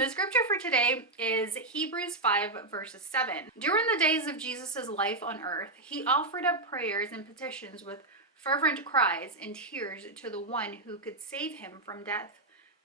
The scripture for today is Hebrews 5 verses 7. During the days of Jesus' life on earth, he offered up prayers and petitions with fervent cries and tears to the one who could save him from death.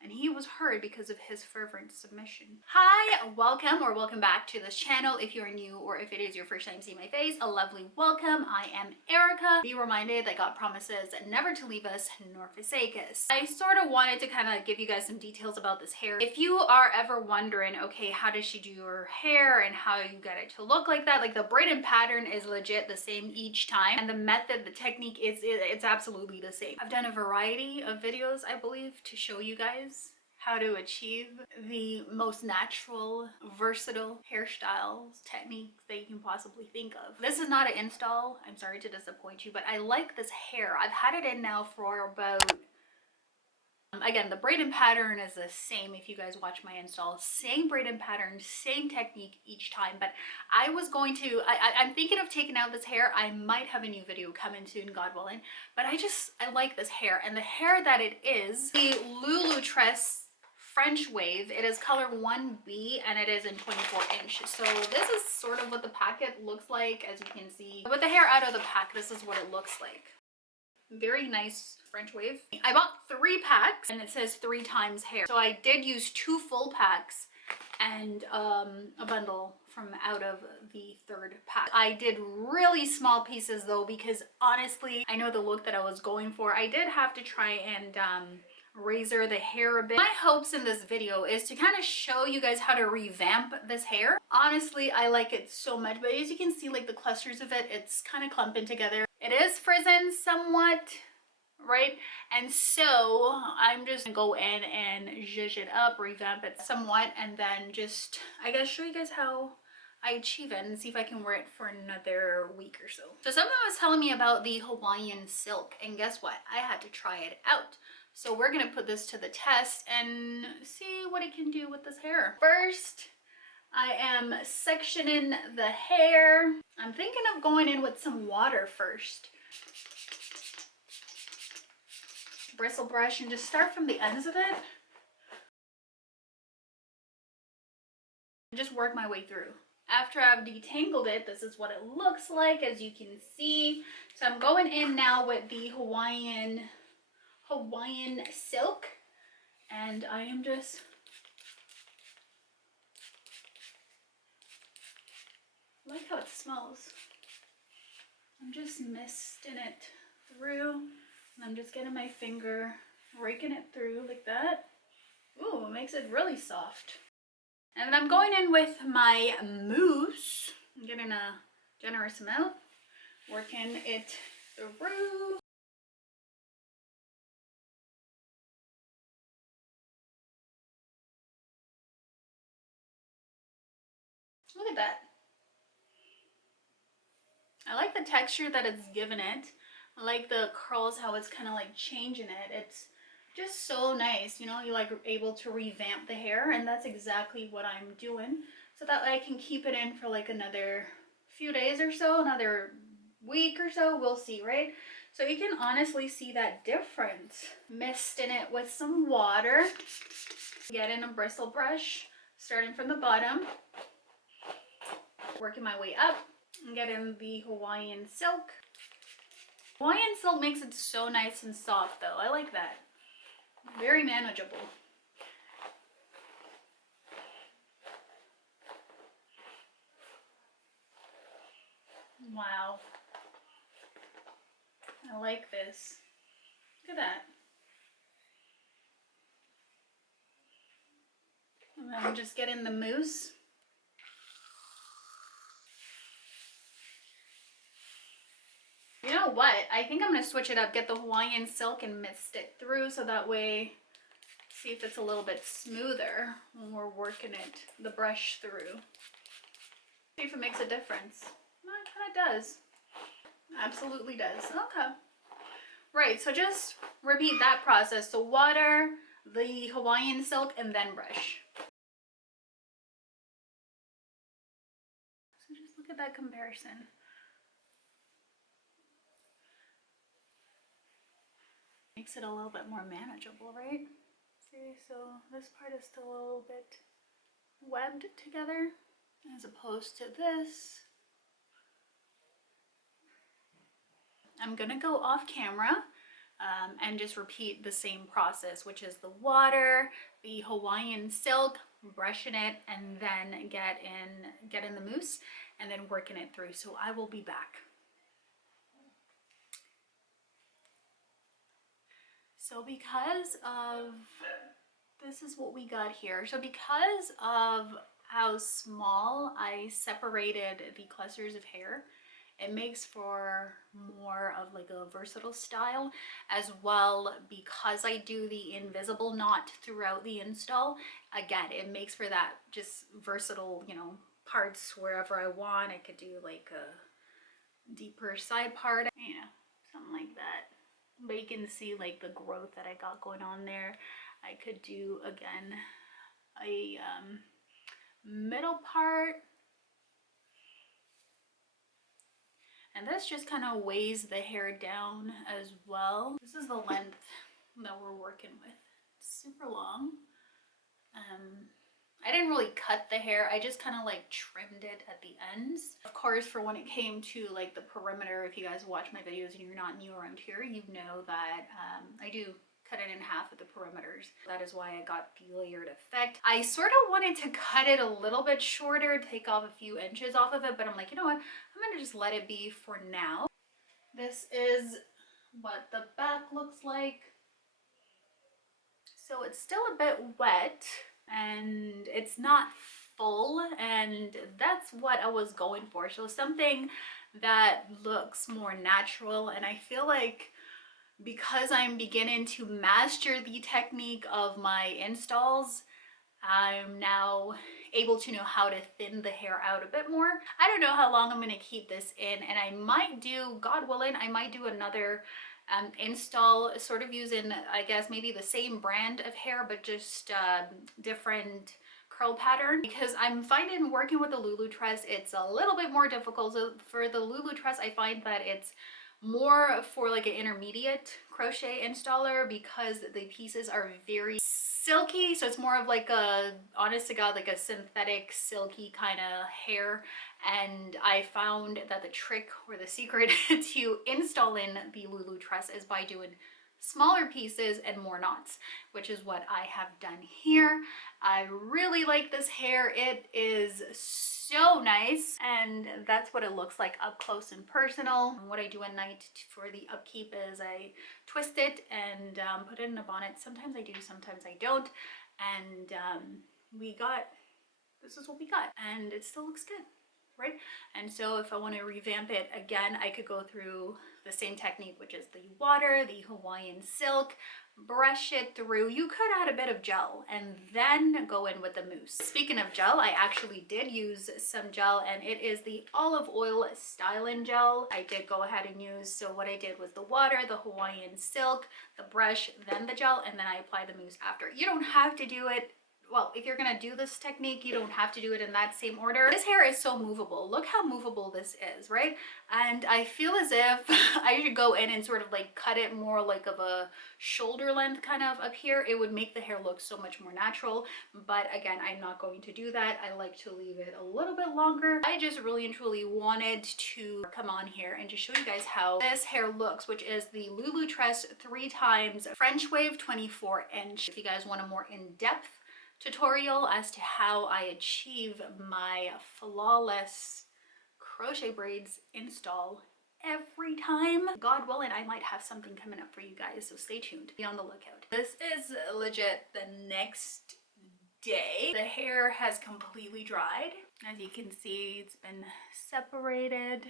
And he was heard because of his fervent submission. Hi, welcome back to this channel. If you're new or if it is your first time seeing my face, a lovely welcome. I am Erica. Be reminded that God promises never to leave us nor forsake us. I sort of wanted to kind of give you guys some details about this hair. If you are ever wondering, okay, how does she do your hair and how you get it to look like that, like the braiding pattern is legit the same each time, and the method, the technique it's absolutely the same. I've done a variety of videos, I believe, to show you guys how to achieve the most natural, versatile hairstyles, techniques that you can possibly think of. This is not an install, I'm sorry to disappoint you, but I like this hair. I've had it in now for about, again, the braiding pattern is the same if you guys watch my install. Same braiding pattern, same technique each time, but I was going to, I'm thinking of taking out this hair. I might have a new video coming soon, God willing, but I like this hair, and the hair that it is, the Lulu Tress French wave. It is color 1B and it is in 24 inch. So this is sort of what the packet looks like. As you can see with the hair out of the pack, this is what it looks like. Very nice French wave. I bought 3 packs and it says 3 times hair. So I did use 2 full packs and a bundle from out of the 3rd pack. I did really small pieces though, because honestly, I know the look that I was going for. I did have to try and razor the hair a bit. My hopes in this video is to kind of show you guys how to revamp this hair. Honestly, I like it so much, but as you can see, like the clusters of it, it's kind of clumping together. It is frizzen somewhat, right? And so I'm just gonna go in and zhuzh it up, revamp it somewhat, and then just, I guess, show you guys how I achieve it and see if I can wear it for another week or so. So someone was telling me about the Hawaiian silk, and guess what? I had to try it out. So we're gonna put this to the test and see what it can do with this hair. First, I am sectioning the hair. I'm thinking of going in with some water first. Bristle brush and just start from the ends of it. And just work my way through. After I've detangled it, this is what it looks like, as you can see. So I'm going in now with the Hawaiian silk, and I am just I like how it smells. I'm just misting it through, and I'm just getting my finger, raking it through like that. Ooh, it makes it really soft. And then I'm going in with my mousse. I'm getting a generous amount, working it through. Look at that. I like the texture that it's given it. I like the curls, how it's kind of like changing it. It's just so nice, you know, you're like able to revamp the hair, and that's exactly what I'm doing, so that I can keep it in for like another few days or so, another week or so, we'll see, right? So you can honestly see that difference. Misting it with some water, getting a bristle brush, starting from the bottom, working my way up, and getting the Hawaiian silk. Hawaiian silk makes it so nice and soft though. I like that. Very manageable. Wow. I like this. Look at that. And then I'm just getting the mousse. You know what? I think I'm going to switch it up, get the Hawaiian silk and mist it through, so that way, see if it's a little bit smoother when we're working it, the brush through. See if it makes a difference. Well, it kind of does. Absolutely does. Okay. Right, so just repeat that process. So water, the Hawaiian silk, and then brush. So just look at that comparison. Makes it a little bit more manageable, right? See, so this part is still a little bit webbed together as opposed to this. I'm gonna go off camera and just repeat the same process, which is the water, the Hawaiian silk, brushing it, and then get in the mousse and then working it through. So I will be back. So because of, this is what we got here. So because of how small I separated the clusters of hair, it makes for more of like a versatile style, as well because I do the invisible knot throughout the install. Again, it makes for that just versatile, you know, parts wherever I want. I could do like a deeper side part, you know, something like that. But you can see like the growth that I got going on there. I could do again a middle part. And this just kind of weighs the hair down as well. This is the length that we're working with. It's super long. I didn't really cut the hair. I just kind of like trimmed it at the ends. Of course, for when it came to like the perimeter, if you guys watch my videos and you're not new around here, you know that I do cut it in half at the perimeters. That is why I got the layered effect. I sort of wanted to cut it a little bit shorter, take off a few inches off of it, but I'm like, you know what? I'm gonna just let it be for now. This is what the back looks like. So it's still a bit wet and it's not full, and that's what I was going for. So something that looks more natural, and I feel like because I'm beginning to master the technique of my installs, I'm now able to know how to thin the hair out a bit more. I don't know how long I'm going to keep this in, and I might do, God willing, I might do another install sort of using, I guess, maybe the same brand of hair, but just different curl pattern, because I'm finding working with the Lulu Tress, it's a little bit more difficult. So for the Lulu Tress, I find that it's more for like an intermediate crochet installer because the pieces are very silky. So it's more of like a, honest to God, like a synthetic silky kind of hair. And I found that the trick or the secret to installing the Lulu Tress is by doing smaller pieces and more knots, which is what I have done here. I really like this hair. It is so nice, and that's what it looks like up close and personal. And what I do at night for the upkeep is I twist it and put it in a bonnet. Sometimes I do, sometimes I don't. And this is what we got, and it still looks good, right? And so if I want to revamp it again, I could go through the same technique, which is the water, the Hawaiian silk, brush it through. You could add a bit of gel and then go in with the mousse. Speaking of gel, I actually did use some gel, and it is the olive oil styling gel. I did go ahead and use, so what I did was the water, the Hawaiian silk, the brush, then the gel, and then I apply the mousse after. You don't have to do it, well, if you're gonna do this technique, you don't have to do it in that same order. This hair is so movable. Look how movable this is, right? And I feel as if I should go in and sort of like cut it more like of a shoulder length kind of up here. It would make the hair look so much more natural. But again, I'm not going to do that. I like to leave it a little bit longer. I just really and truly wanted to come on here and just show you guys how this hair looks, which is the Lulu Tress 3x French Wave 24-inch. If you guys want a more in-depth tutorial as to how I achieve my flawless crochet braids install every time, God willing, I might have something coming up for you guys, so stay tuned, be on the lookout. This is legit the next day. The hair has completely dried. As you can see, it's been separated,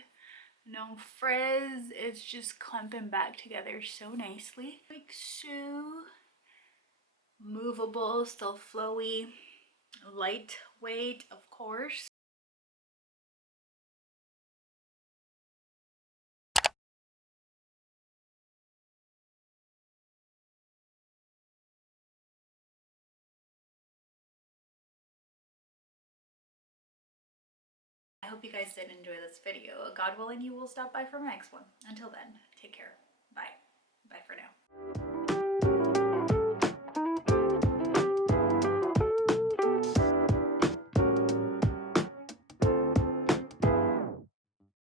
no frizz. It's just clumping back together so nicely, like so. Movable, still flowy, lightweight, of course. I hope you guys did enjoy this video. God willing, you will stop by for my next one. Until then, take care. Bye. Bye for now.